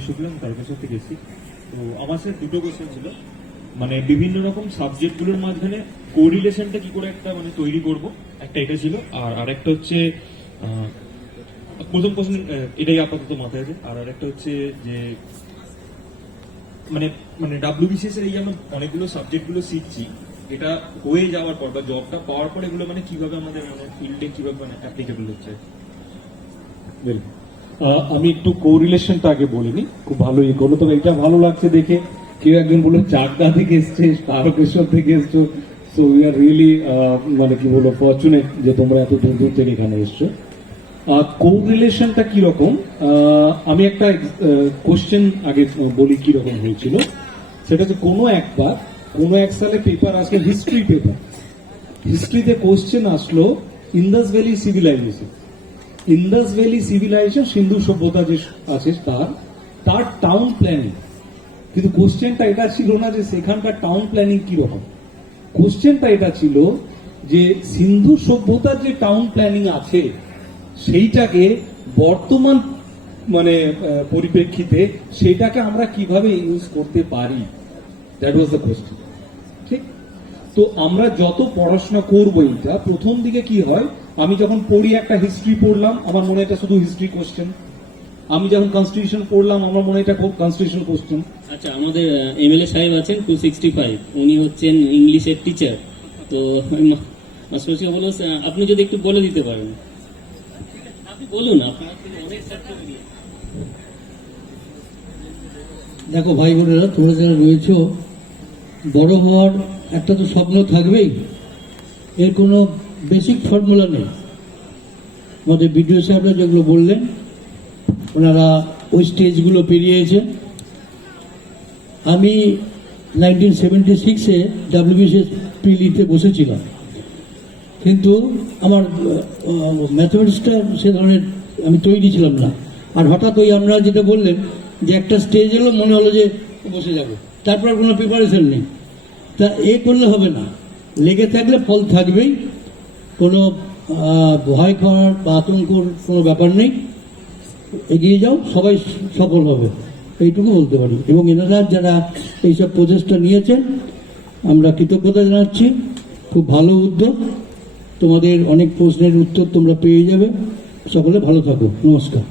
মহেশ শুক্লা, আমি তারকেশ্বর থেকে এসেছি। তো আমার স্যার দুটো কোয়েশ্চেন ছিল, মানে বিভিন্ন রকম সাবজেক্টগুলোর মাঝখানে কোরিলেশনটা কি করে একটা মানে তৈরি করব, একটা এটা ছিল। আর আরেকটা হচ্ছে প্রথম কোশ্চেন এটাই আপাতত মাথায় আছে। আর আরেকটা হচ্ছে যে মানে মানে ডাব্লিউবিসিএস এর এই আমরা অনেকগুলো সাবজেক্টগুলো শিখছি, এটা হয়ে যাওয়ার পর বা জবটা পাওয়ার পর এগুলো মানে কিভাবে আমাদের মানে ফিল্ডে কিভাবে মানে অ্যাপ্লিকেবল হচ্ছে। আমি একটু কোরিলেশনটা আগে বলিনি, খুব ভালো ইয়ে করলো। তবে এটা ভালো লাগছে দেখে, কেউ একজন বললো চাকদা থেকে এসছে, তারকেশ্বর থেকে এসছো, সো উই আর রিয়েলি মানে কি বলবো ফরচুনেট যে তোমরা এত দূর দূর থেকে এখানে এসছো। কোরিলেশনটা কিরকম, আমি একটা কোশ্চেন আগে বলি কিরকম হয়েছিল। সেটা হচ্ছে কোনো এক সালে পেপার আসলে হিস্ট্রি পেপার, হিস্ট্রিতে কোশ্চেন আসলো Indus valley civilization. Indus valley civilization সিন্ধু সভ্যতা যে আছে তার টাউন প্ল্যানিং, কিন্তু কোশ্চেনটা এটা ছিল না যে সেখানকার টাউন প্ল্যানিং কিরকম। কোশ্চেনটা এটা ছিল যে সিন্ধু সভ্যতার যে টাউন প্ল্যানিং আছে সেইটাকে বর্তমান মানে পরিপ্রেক্ষিতে সেটাকে আমরা কিভাবে ইউজ করতে পারি, দ্যাট ওয়াজ দ্য কোশ্চেন। ঠিক, তো আমরা যত পড়াশোনা করবো এইটা প্রথম দিকে কি হয়, আমি যখন পড়ি একটা হিস্ট্রি পড়লাম, আমার মনে এটা শুধু হিস্ট্রি কোশ্চেন। আমি যখন কনস্টিটিউশন পড়লাম, আমার মনে এটা কনস্টিটিউশন কোশ্চেন। আচ্ছা, আমাদের এমএলএ সাহেব আছেন 265, উনি হচ্ছেন ইংলিশের টিচার। তো মাস্টারকে বলো আপনি যদি একটু বলে দিতে পারেন, আপনি বলুন। আপনার অনেক দেখো ভাই বোনেরা, তোমরা যারা রয়েছো, বড় হওয়ার একটা তো স্বপ্ন থাকবেই, এর কোনো বেসিক ফর্মুলা নেই। আমাদের বিডিও সাহেবরা যেগুলো বললেন, ওনারা ওই স্টেজগুলো পেরিয়েছে। আমি 1976-এ ডাব্লিউবিসিএস প্রিলিতে বসেছিলাম, কিন্তু আমার ম্যাথমেটিক্সটা সে ধরনের আমি তৈরি ছিলাম না। আর হঠাৎ ওই আমরা যেটা বললেন যে একটা স্টেজ এলো, মনে হলো যে বসে যাবে, তারপর কোনো প্রিপারেশন নেই। তা এ করলে হবে না, লেগে থাকলে ফল থাকবেই, কোনো ভয় খাওয়ার বা আতঙ্কর কোনো ব্যাপার নেই। এগিয়ে যাও, সবাই সফল হবে, এইটুকু বলতে পারি। এবং এনারা যারা এইসব প্রচেষ্টা নিয়েছেন, আমরা কৃতজ্ঞতা জানাচ্ছি। খুব ভালো উদ্যোগ, তোমাদের অনেক প্রশ্নের উত্তর তোমরা পেয়ে যাবে। সকলে ভালো থাকো, নমস্কার।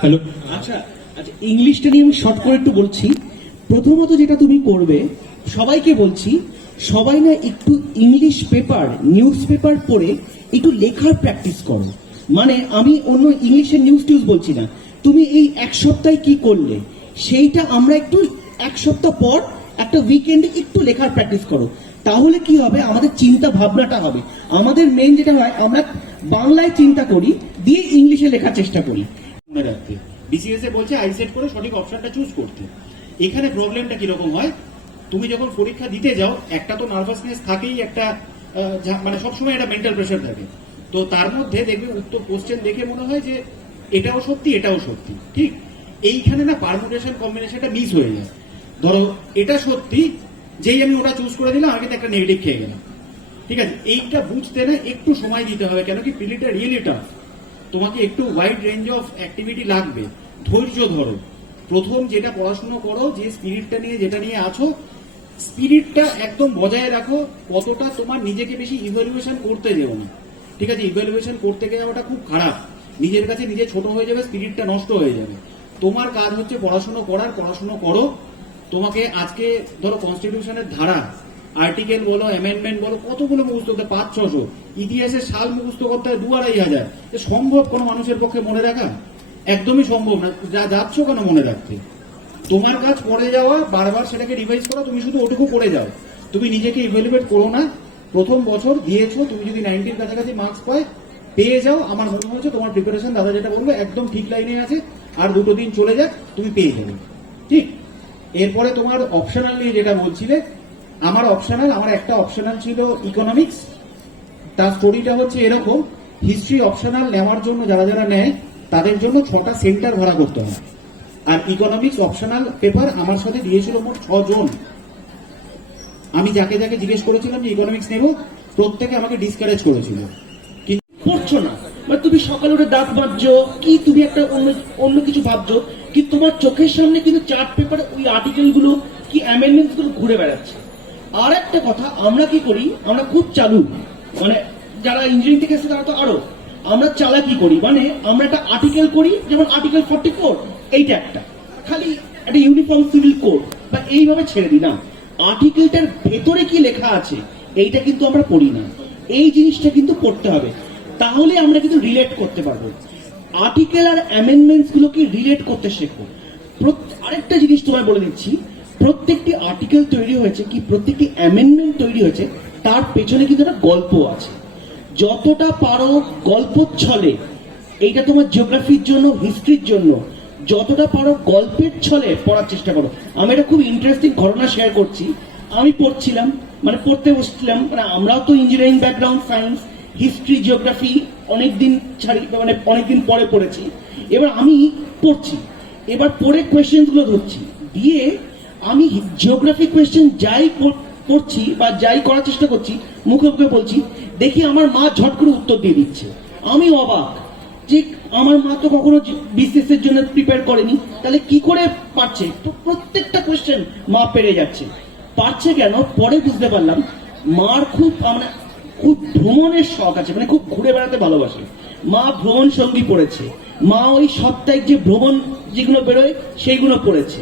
হ্যালো। আচ্ছা আচ্ছা, ইংলিশটা নিয়ে আমি শর্ট করে একটু বলছি। প্রথমত যেটা তুমি করবে, সবাইকে বলছি, সবাই না একটু ইংলিশ পেপার, নিউজ পেপার পড়ে একটু লেখার প্র্যাকটিস করো। মানে আমি অন্য ইংলিশের নিউজ টিউজ বলছি না, তুমি এই এক সপ্তাহে কি করলে সেইটা আমরা একটু এক সপ্তাহ পর একটা উইকেন্ডে একটু লেখার প্র্যাকটিস করো। তাহলে কি হবে, আমাদের চিন্তা ভাবনাটা হবে। আমাদের মেন যেটা হয়, আমরা বাংলায় চিন্তা করি, দিয়ে ইংলিশে লেখার চেষ্টা করি। মনে রাখতে বিসিএস এ বলছে আইসেট করে সঠিক অপশনটা চুজ করতে। এখানে প্রবলেমটা কিরকম হয়, তুমি যখন পরীক্ষা দিতে যাও, একটা তো নার্ভাসনেস থাকেই, একটা মানে সবসময় একটা মেন্টাল প্রেশার থাকে। তো তার মধ্যে দেখবে উত্তর কোশ্চেন দেখে মনে হয় যে এটাও সত্যি এটাও সত্যি, ঠিক এইখানে না পারমুটেশন কম্বিনেশনটা মিস হয়ে যায়। ধরো এটা সত্যি, যেই আমি ওটা চুজ করে দিলাম, আগে তো একটা নেগেটিভ খেয়ে গেলাম। ঠিক আছে, এইটা বুঝতে না একটু সময় দিতে হবে, কেন কি প্রিলিটা রিয়েলি টাফ। তোমাকে একটু ওয়াইড রেঞ্জ অফ অ্যাক্টিভিটি লাগবে, ধৈর্য ধরো। প্রথম যেটা পড়াশোনা করো, যে স্পিরিটটা নিয়ে যেটা নিয়ে আছো, স্পিরিটটা একদম বজায় রাখো। কতটা তোমার নিজেকে বেশি ইভ্যালুয়েশন করতে যেও না, ঠিক আছে? ইভ্যালুয়েশন করতে যাওয়াটা খুব খারাপ, নিজের কাছে নিজে ছোট হয়ে যাবে, স্পিরিটটা নষ্ট হয়ে যাবে। তোমার কাজ হচ্ছে পড়াশোনা করার, পড়াশোনা করো। তোমাকে আজকে ধরো কনস্টিটিউশনের ধারা, আর্টিকেল বলো, অ্যামেন্ডমেন্ট বলো, কতগুলো মুখস্থ করতে, 500-600। ইতিহাসের সাল মুখস্থ করতে হয় 2-2,500। সম্ভব কোনো মানুষের পক্ষে মনে রাখা? একদমই সম্ভব না। যা যাচ্ছ কেন মনে রাখতে? তোমার কাজ পড়ে যাওয়া, বারবার সেটাকে রিভাইজ করা। তুমি শুধু ওটুকু পড়ে যাও, তুমি নিজেকে ইভ্যালুয়েট করো না। প্রথম বছর দিয়েছো, তুমি যদি 90-র কাছাকাছি মার্কস পেয়ে যাও, আমার মনে হচ্ছে তোমার প্রিপারেশন, দাদা যেটা বলবো, একদম ঠিক লাইনে আছে। আর 2 দিন চলে যাক, তুমি পেয়ে যাবে, ঠিক। এরপরে তোমার অপশনাল নিয়ে যেটা বলছিলে, আমার একটা অপশনাল ছিল ইকোনমিক্স। তার স্টোরিটা হচ্ছে এরকম, হিস্ট্রি অপশনাল নেওয়ার জন্য যারা যারা নেয়, তাদের জন্য 6টা সেন্টার ভাড়া করতে হয়। আর ইকোনমিক্স অপশনাল পেপার আমার সাথে দিয়েছিল মোট 6 জন। আমি যাকে যাকে জিজ্ঞেস করেছিলাম যে ইকোনমিক্স নেব, প্রত্যেকে আমাকে ডিসকারেজ করেছিল, কিন্তু পড়ছো না। বা তুমি সকালে উঠে দাঁত মাজছো কি তুমি একটা অন্য অন্য কিছু ভাবছো, কি তোমার চোখের সামনে কিন্তু চার্ট পেপারে ওই আর্টিকেল গুলো কি অ্যামেন্ডমেন্টস গুলো ঘুরে বেড়াচ্ছে। আর একটা কথা, আমরা কি করি, আমরা খুব চালু, মানে যারা ইঞ্জিনিয়ারিং থেকে এসেছে তারা তো আরো, আমরা চালাকি করি, মানে আমরা একটা আর্টিকেল করি, যেমন আর্টিকেল 44 এইটা একটা খালি একটা ইউনিফর্ম সিভিল কোড বা এইভাবে ছেড়ে দিই না, আর্টিকেলটার ভেতরে কি লেখা আছে এইটা কিন্তু আমরা পড়ি না। এই জিনিসটা কিন্তু পড়তে হবে, তাহলে আমরা কিন্তু রিলেট করতে পারবো। আর্টিকেল আর অ্যামেন্ডমেন্টস গুলোকে রিলেট করতে শেখো। আরেকটা জিনিস তোমায় বলে দিচ্ছি, প্রত্যেকটি আর্টিকেল তৈরি হয়েছে কি প্রত্যেকটি অ্যামেন্ডমেন্ট তৈরি হয়েছে তার পেছনে কিন্তু একটা গল্প আছে। যতটা পারো গল্প ছলে, এইটা তোমার জিওগ্রাফির জন্য, হিস্ট্রির জন্য, যতটা পারো গল্পের ছলে পড়ার চেষ্টা করো। আমি একটা খুব ইন্টারেস্টিং ঘটনা শেয়ার করছি। আমি পড়ছিলাম, মানে পড়তে বসছিলাম, মানে আমরাও তো engineering background, science, history, geography অনেকদিন ছাড়ি, মানে অনেকদিন পরে পড়েছি। এবার আমি পড়ছি, এবার পড়ে কোয়েশ্চেন গুলো ধরছি, দিয়ে আমি জিওগ্রাফি কোয়েশ্চেন যাই পড়ছি বা যাই করার চেষ্টা করছি, মুখে মুখে বলছি, দেখি আমার মা ঝট করে উত্তর দিয়ে দিচ্ছে। আমি অবাক যে আমার মা তো কখনো বিসিএস এর জন্য প্রিপেয়ার করেনি, তাহলে কি করে পারছে? তো প্রত্যেকটা কোয়েশ্চেন মা পেরে যাচ্ছে। পারছে কেন? পরে বুঝতে পারলাম মার খুব, মানে খুব ভ্রমণের শখ আছে, মানে খুব ঘুরে বেড়াতে ভালোবাসে। মা ভ্রমণ সঙ্গী পড়েছে, মা ওই সাপ্তাহিক যে ভ্রমণ যেগুলো বেরোয় সেইগুলো পড়েছে।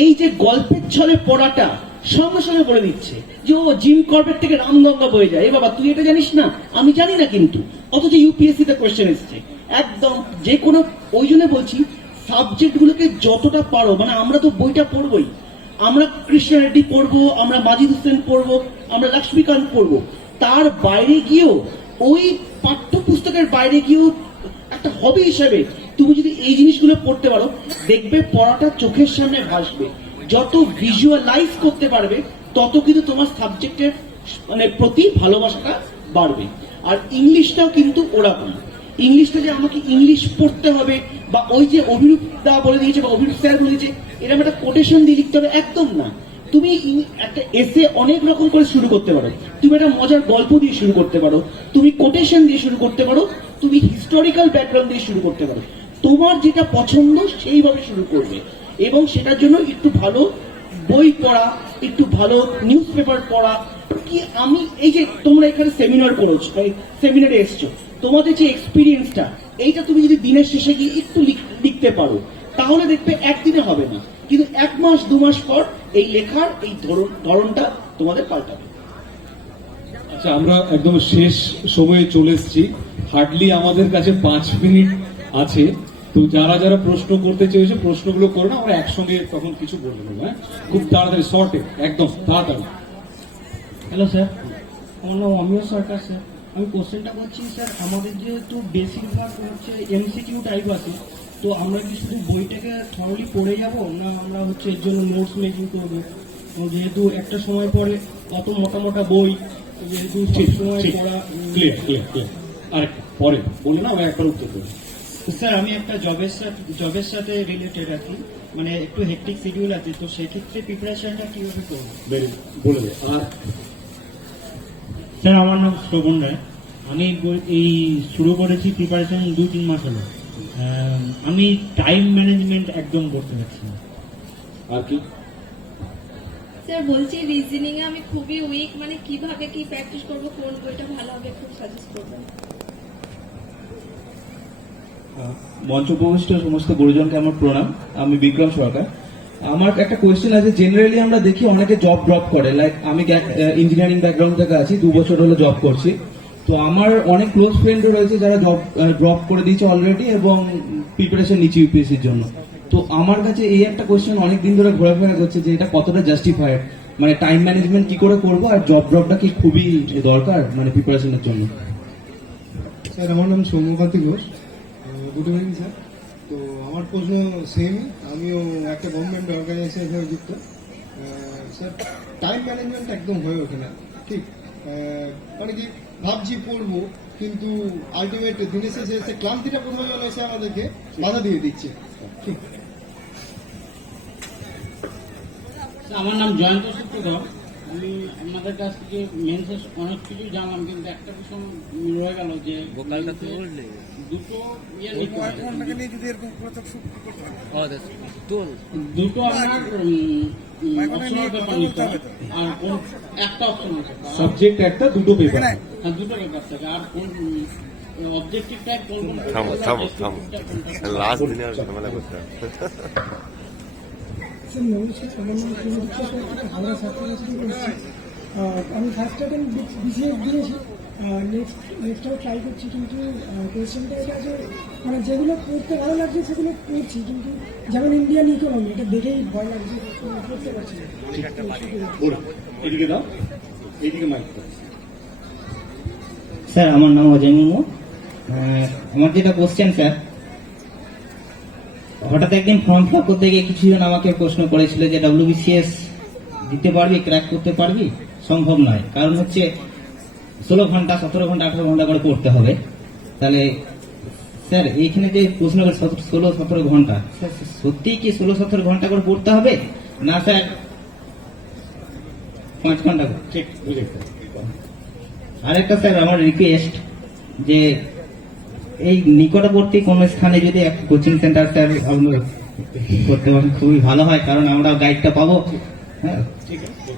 এই যে গল্পের ছলে পড়াটা সঙ্গে সঙ্গে বলে দিচ্ছে যে ও জিম করবেট থেকে রামগঙ্গা বয়ে যায়, এ বাবা তুই এটা জানিস না? আমি জানি না, কিন্তু অথচ ইউপিএসসি তে কোয়েশ্চেন এসছে একদম যে কোনো। ওই জন্য বলছি সাবজেক্ট গুলোকে যতটা পারো, মানে আমরা তো বইটা পড়বোই, আমরা কৃষ্ণ রেড্ডি পড়বো, আমরা মাজিদ হোসেন পড়বো, আমরা লক্ষ্মীকান্ত পড়বো, তার বাইরে গিয়েও ওই পাঠ্যপুস্তকের বাইরে গিয়েও একটা হবি হিসেবে তুমি যদি এই জিনিসগুলো পড়তে পারো, দেখবে পড়াটা চোখের সামনে ভাসবে। যত ভিজুয়ালাইজ করতে পারবে তত কিন্তু তোমার সাবজেক্টের মানে প্রতি ভালোবাসাটা বাড়বে। আর ইংলিশটাও কিন্তু ওরকম, ইংলিশটা যে আমাকে ইংলিশ পড়তে হবে বা ওই যে অভিরূপ দা বলে দিয়েছে বা অভিরূপ স্যার বলে দিয়েছে এরকম একটা কোটেশন দিয়ে লিখতে হবে, একদম না। তুমি একটা এসে অনেক রকম করে শুরু করতে পারো, তুমি একটা মজার গল্প দিয়ে শুরু করতে পারো, তুমি কোটেশন দিয়ে শুরু করতে পারো, তুমি হিস্টোরিক্যাল ব্যাকগ্রাউন্ড দিয়ে শুরু করতে পারো। তোমার যেটা পছন্দ সেইভাবে শুরু করবে, এবং সেটার জন্য একটু ভালো বই পড়া, একটু ভালো নিউজ পেপার পড়া। কি আমি এই যে তোমরা এখানে সেমিনার করেছো, সেমিনারে এসছো, তোমাদের যে এক্সপিরিয়েন্সটা এইটা তুমি যদি দিনের শেষে গিয়ে একটু লিখতে পারো, তাহলে দেখবে একদিনে হবে না, কিন্তু 1 মাস 2 মাস পর এই লেখার এই ধরনটা তোমাদের পাল্টাবে। আচ্ছা, আমরা একদম শেষ সময়ে চলে এসেছি, হার্ডলি আমাদের কাছে 5 মিনিট আছে। তো যারা যারা প্রশ্ন করতে চেয়েছে প্রশ্নগুলো করো না, আমরা একসঙ্গে তখন কিছু বলে দেবো। হ্যাঁ, খুব তাড়াতাড়ি, শর্টে, একদম তাড়াতাড়ি। হ্যালো স্যার, আমার নাম অমিয় সরকার স্যার। আমি কোশ্চেনটা করছি স্যার, আমাদের যেহেতু বেশিরভাগ হচ্ছে এমসিকিউ টাইপ আছে, তো আমরা কি শুধু বইটাকে থরলি পড়ে যাব, না আমরা হচ্ছে এর জন্য নোটস মেকিং করবো? তো যেহেতু একটা সময় পরে অত মোটা মোটা বই, যেহেতু ঠিক, সময় ঠিক, পড়া। ক্লিয়ার। আরেকটা পরে বলে না, আমরা একবার উত্তর দেবো। স্যার আমি একটা জবের সাথে রিলেটেড আর কি, মানে একটু হেক্টিক শিডিউল আছে, তো সেক্ষেত্রে প্রিপারেশনটা কিভাবে করবো? বলে দে। আর স্যার আমার নাম শ্রবণ রায়, আমি এই শুরু করেছি প্রিপারেশন 2-3 মাস হলো। আমি টাইম ম্যানেজমেন্ট একদম করতে পারছি না। আর কি? স্যার বলছি রিজনিং এ আমি খুবই উইক, মানে কিভাবে কি প্র্যাকটিস করব, কোন বইটা ভালো হবে একটু সাজেস্ট করবেন। মঞ্চ উপবিষ্ট সমস্ত গুরুজনকে আমার প্রণাম। আমি বিক্রম সরকার। আমার একটা কোয়েশ্চেন আছে। জেনারেলি আমরা দেখি অনেকে জব ড্রপ করে, লাইক আমি ইঞ্জিনিয়ারিং ব্যাকগ্রাউন্ড থেকে আছি, 2 বছর হলো জব করছি। তো আমার অনেক ক্লোজ ফ্রেন্ডও রয়েছে যারা জব ড্রপ করে দিয়েছে অলরেডি এবং প্রিপারেশন নিচ্ছে ইউপিএসসির জন্য। তো আমার কাছে এই একটা কোয়েশ্চেন অনেক দিন ধরে ঘোরাফেরা করছে যে এটা কতটা জাস্টিফাইড, মানে টাইম ম্যানেজমেন্ট কি করে করবো, আর জব ড্রপটা কি খুবই দরকার মানে প্রিপারেশনের জন্য? স্যার আমার নাম Soumyakanti Ghosh. Good evening sir. তো আমার প্রশ্ন সেম, আমিও একটা গভর্নমেন্ট অর্গানাইজেশনের সাথে যুক্ত। স্যার টাইম ম্যানেজমেন্ট একদম হয়ে ওঠে না ঠিক, মানে কি ভাবছি পড়বো, কিন্তু আলটিমেট দিনের শেষে এসে ক্লান্তিটা কোথাও যেন এসে আমাদেরকে বাধা দিয়ে দিচ্ছে। আমার নাম জয়ন্ত সূত্রধর, আমি আপনাদের কাছ থেকে মেন্সের অনেক কিছু জানলাম, কিন্তু একটা বিষয় রয়ে গেল যে দুটো ইয়ে নিতে হবে। দুটো আপনার অপশনাল পেপার নিতে হবে, আর কোন একটা অপশনাল পেপার, সাবজেক্ট একটা, দুটো পেপার। হ্যাঁ দুটো পেপার থাকে। আর কোন অবজেক্টিভ টাইপ কোন কোন লাস্ট দিনে আর ঝামেলা করতে হবে। স্যার নমস্কার, আমার নাম সুমদীপ সরকার, হাওড়া ছাত্র রাজনীতি করছি। আমি ফার্স্ট অ্যাটেম্প বিসিএস দিয়েছি, নেক্সটটাও ট্রাই করছি, কিন্তু কোয়েশ্চেনটা এটা যে মানে যেগুলো পড়তে ভালো লাগছে সেগুলো পড়ছি, কিন্তু যেমন ইন্ডিয়ান ইকোনমি এটা দেখেই ভয় লাগছে, পড়তে পারছি না। এদিকে দাও, এইদিকে মাইক দাও। স্যার আমার নাম অজয় মুর্মু। আমার যেটা কোশ্চেন স্যার, হঠাৎ একদিন ফর্ম ফিল আপ করতে গিয়ে কিছুজন আমাকে প্রশ্ন করেছিল যে WBCS দিতে পারবি, ক্র্যাক করতে পারবি? সম্ভব নয়, কারণ হচ্ছে 16 ঘন্টা 17 ঘন্টা 18 ঘন্টা করে পড়তে হবে। তাহলে স্যার এইখানে যে প্রশ্ন করে 16-17 ঘন্টা, সত্যি কি 16-17 ঘন্টা করে পড়তে হবে, না স্যার 5 ঘন্টা করে? ঠিক বুঝেছি। আরেকটা স্যার আমার রিকোয়েস্ট যে এই নিকটবর্তী কোন স্থানে যদি একটা কোচিং সেন্টার স্যার আপনারা করতে পারেন খুবই ভালো হয়, কারণ আমরা গাইডটা পাবো। হ্যাঁ ঠিক আছে,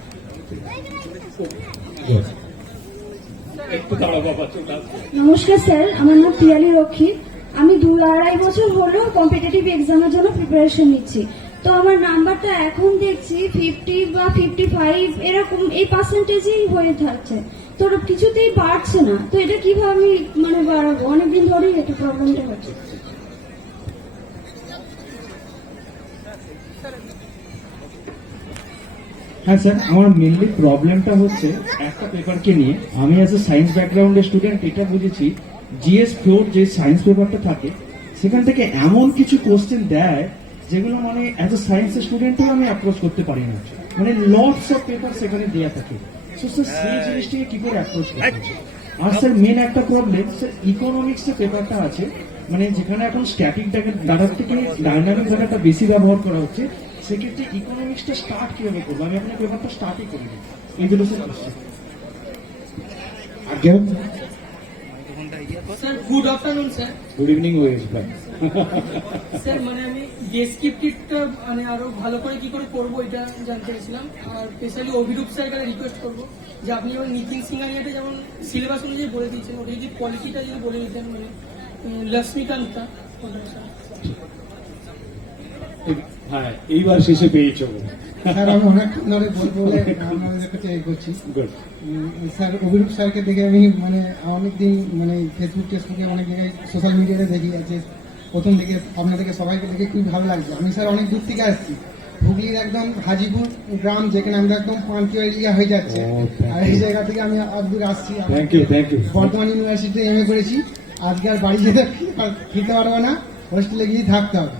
একটু দাঁড়াও বাবা, চলে আসবে। নমস্কার স্যার, আমার নাম পিয়ালি রক্ষী। আমি 2-2.5 বছর হলো কম্পিটিটিভ এক্সামের জন্য প্রিপারেশন নিচ্ছি। তো আমার নাম্বারটা এখন দেখছি 50 বা 55 এরকম এই পার্সেন্টেজই হয়ে থাকছে, তো ওটা কিছুতেই বাড়ছে না। তো এটা কিভাবে আমি মানে বাড়াবো? অনেকদিন ধরেই এটা প্রবলেমটা হচ্ছে। হ্যাঁ স্যার, আমার মেনলি প্রবলেমটা হচ্ছে একটা পেপারকে নিয়ে। আমি অ্যাজ এ সায়েন্স ব্যাকগ্রাউন্ডের স্টুডেন্ট এটা বুঝেছি, GS4 যে সায়েন্স পেপারটা থাকে সেখান থেকে এমন কিছু কোশ্চেন দেয় যেগুলো মানে অ্যাজ এ সায়েন্সের স্টুডেন্টও আমি অ্যাপ্রোচ করতে পারি না, মানে লটস অফ পেপার সেখানে দেওয়া থাকে। সো স্যার সেই জিনিসটাকে কি করে অ্যাপ্রোচ করতে? আর স্যার মেন একটা প্রবলেম স্যার ইকোনমিক্স এর পেপারটা আছে, মানে যেখানে এখন স্ট্যাটিক ডাটার থেকে ডাইনামিক ডাটাটা বেশি ব্যবহার করা হচ্ছে, সেক্ষেত্রে ইকোনমিক্সটা স্টার্ট কিভাবে করবো? আমি আপনার পেপারটা স্টার্টই করিনি। এইগুলো স্যার কোশ্চেন। আগে sir good afternoon sir. Good evening ওয়েস ভাই। স্যার মানে আমি ডেসক্রিপটিভটা মানে আরো ভালো করে কি করে করবো এটা জানতে চাইছিলাম, আর স্পেশালি অভিরূপ স্যারকে রিকোয়েস্ট করবো যে আপনি যেমন নিতিন সিংহানিয়াতে যেমন সিলেবাস অনুযায়ী বলে দিয়েছেন, ওটা যদি কোয়ালিটিটা যদি বলে দিতেন, মানে লক্ষ্মীকান্তটা হ্যাঁ এইবার শেষে পেয়েছো। স্যার আমি অনেক ধরে বলবো বলে আপনাদের কাছে এই করছি। গুড। স্যার অভিরূপ স্যারকে দেখে আমি মানে অনেকদিন মানে ফেসবুকে অনেক জায়গায় সোশ্যাল মিডিয়াতে দেখি আছে, প্রথম থেকে আপনাদেরকে সবাইকে দেখে খুব ভালো লাগছে। আমি স্যার অনেক দূর থেকে আসছি, হুগলির একদম হাজিপুর গ্রাম, যেখানে আমরা একদম পান্টুয়া এরিয়া হয়ে যাচ্ছে, আর এই জায়গা থেকে আমি আজ দূর আসছি। Thank you, thank you. Bardhaman ইউনিভার্সিটিতে MA করেছি, আজকে আর বাড়ি যেতে ফিরতে পারবো না, হোস্টেলে গিয়ে থাকতে হবে।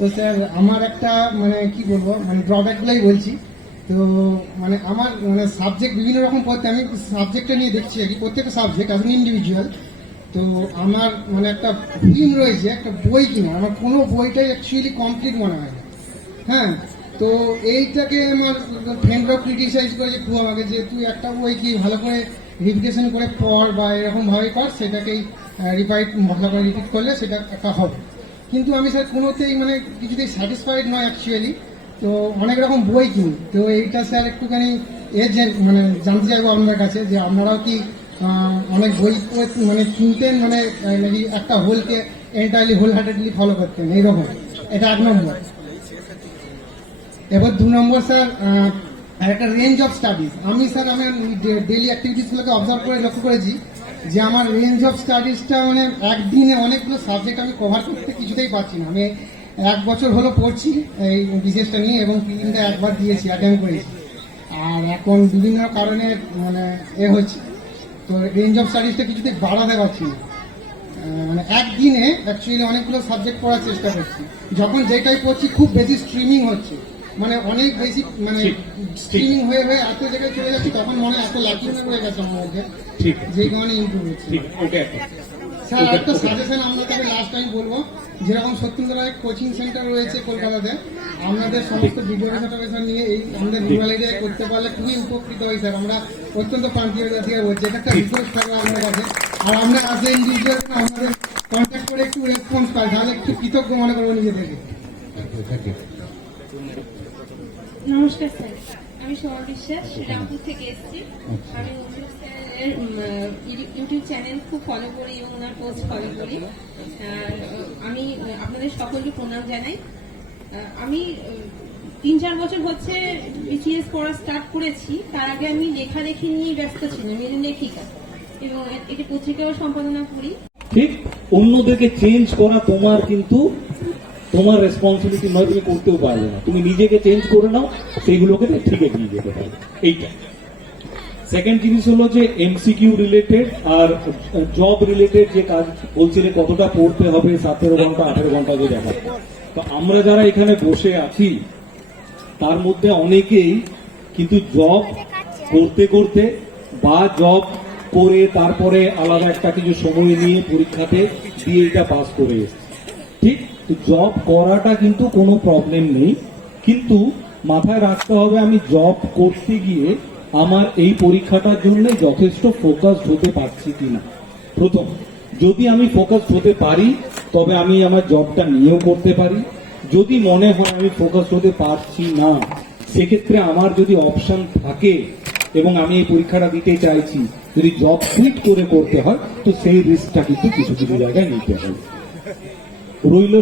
তো স্যার আমার একটা মানে কি বলবো, মানে ড্রব্যাকগুলোই বলছি। তো মানে আমার মানে সাবজেক্ট বিভিন্ন রকম পড়তে, আমি সাবজেক্টটা নিয়ে দেখছি আর কি, প্রত্যেকটা সাবজেক্ট অ্যাজ ইন্ডিভিজুয়াল। তো আমার মানে একটা ড্রিম রয়েছে একটা বই কিনা, আমার কোনো বইটাই অ্যাকচুয়ালি কমপ্লিট মনে হয় না। হ্যাঁ, তো এইটাকে আমার ফ্রেন্ডরাও ক্রিটিসাইজ করেছে খুব আমাকে, যে তুই একটা বই কি ভালো করে রিপিটেশন করে পড় বা এরকম ভাবে কর, সেটাকেই ভালো করে রিপিট করলে সেটা একটা হবে। কিন্তু আমি স্যার কোনোতেই মানে কিছুতেই স্যাটিসফাইড নয় অ্যাকচুয়ালি। তো অনেক রকম বই কিনি, তো এইটা স্যার একটুখানি মানে জানতে চাইবো আপনার কাছে যে আপনারাও কি অনেক বই মানে কিনতেন, মানে নাকি একটা হোলকে এন্টায়ারলি হোল হার্টেডলি ফলো করতেন এইরকম? এটা 1 নম্বর। এবার 2 নম্বর স্যার, একটা রেঞ্জ অফ স্টাডিজ। আমি স্যার আমার ডেইলি অ্যাক্টিভিটিসগুলোকে অবজার্ভ করে লক্ষ্য করেছি যে আমার রেঞ্জ অফ স্টাডিজটা মানে একদিনে অনেকগুলো সাবজেক্ট আমি কভার করতে কিছুতেই পারছি না। আমি 1 বছর হলো পড়ছি এই বিশেষটা নিয়ে, এবং প্রিলিমটা একবার দিয়েছি, অ্যাটেন্ড করেছি, আর এখন বিভিন্ন কারণে মানে হচ্ছে, তো রেঞ্জ অফ স্টাডিজটা কিছুতেই বাড়াতে পারছি না। মানে একদিনে অ্যাকচুয়ালি অনেকগুলো সাবজেক্ট পড়ার চেষ্টা করছি, যখন যেটাই পড়ছি খুব বেশি স্ট্রিমিং হচ্ছে, মানে অনেক বেশি মানে স্ট্রিমিং হয়ে হয়ে এত জায়গায় চলে যাচ্ছে, তখন মনে এত লাকি রয়ে গেছে আমার মধ্যে, ঠিক যেই কারণে ইমপ্রুভ হচ্ছে। ঠিক, ওটা একটা। স্যার একটা সাজেশন আপনাদের লাস্ট টাইম বলবো, যেরকম সত্যেন্দ্র কোচিং সেন্টার রয়েছে কলকাতাতে, আপনাদের সমস্ত ভিডিওগ্রাফার নিয়ে এই আমাদের রুরাল এরিয়ায় করতে পারলে খুবই উপকৃত হয় স্যার। আমরা অত্যন্ত প্রান্তীয় জাতীয় বলছি, এটা একটা রিকোয়েস্ট থাকবে আপনার কাছে। আর আমরা আজ ইন্ডিভিজুয়াল আমাদের কন্ট্যাক্ট করে একটু রেসপন্স পাই, তাহলে একটু কৃতজ্ঞ মনে করবো নিজেদেরকে। নমস্কার স্যার, আমি সোমা বিশ্বাস, রামপুর থেকে এসেছি। আমি নজরুল স্যারের ইউটিউব চ্যানেল খুব ফলো করি এবং ওনার পোস্ট ফলো করি। আমি আপনাদের সকলকে প্রণাম জানাই। আমি 3-4 বছর হচ্ছে বিসিএস পড়া স্টার্ট করেছি। তার আগে আমি লেখালেখি নিয়ে ব্যস্ত ছিলাম, আমি একজন লেখিকা এবং একটি পত্রিকাও সম্পাদনা করি। ঠিক, অন্যদেরকে চেঞ্জ করা তোমার কিন্তু তোমার রেসপন্সিবিলিটি নয়, তুমি করতেও পারবে না। তুমি নিজেকে চেঞ্জ করে নাও, সেইগুলোকে ঠিক এগিয়ে যেতে পারবে। এইটা সেকেন্ড জিনিস হলো যে এমসিকিউ রিলেটেড আর জব রিলেটেড যে কাজ বলছিলে, কতটা পড়তে হবে, 17 ঘন্টা 18 ঘন্টা যে দেখা। তো আমরা যারা এখানে বসে আছি তার মধ্যে অনেকেই কিন্তু জব করতে করতে বা জব করে তারপরে আলাদা একটা কিছু সময় নিয়ে পরীক্ষাতে দিয়ে এটা পাস করে এসেছে। ঠিক, তো জব করাটা কিন্তু কোনো প্রবলেম নেই, কিন্তু মাথায় রাখতে হবে আমি জব করতে গিয়ে আমার এই পরীক্ষাটার জন্য যথেষ্ট ফোকাসড হতে পারছি কিনা। প্রথম, যদি আমি ফোকাসড হতে পারি তবে আমি আমার জবটা নিয়েও করতে পারি। যদি মনে হয় আমি ফোকাসড হতে পারছি না, সেক্ষেত্রে আমার যদি অপশন থাকে এবং আমি এই পরীক্ষাটা দিতে চাইছি, যদি জব কুইট করে করতে হয়, তো সেই রিস্কটা কিন্তু কিছু কিছু জায়গায় নিতে হবে। রইল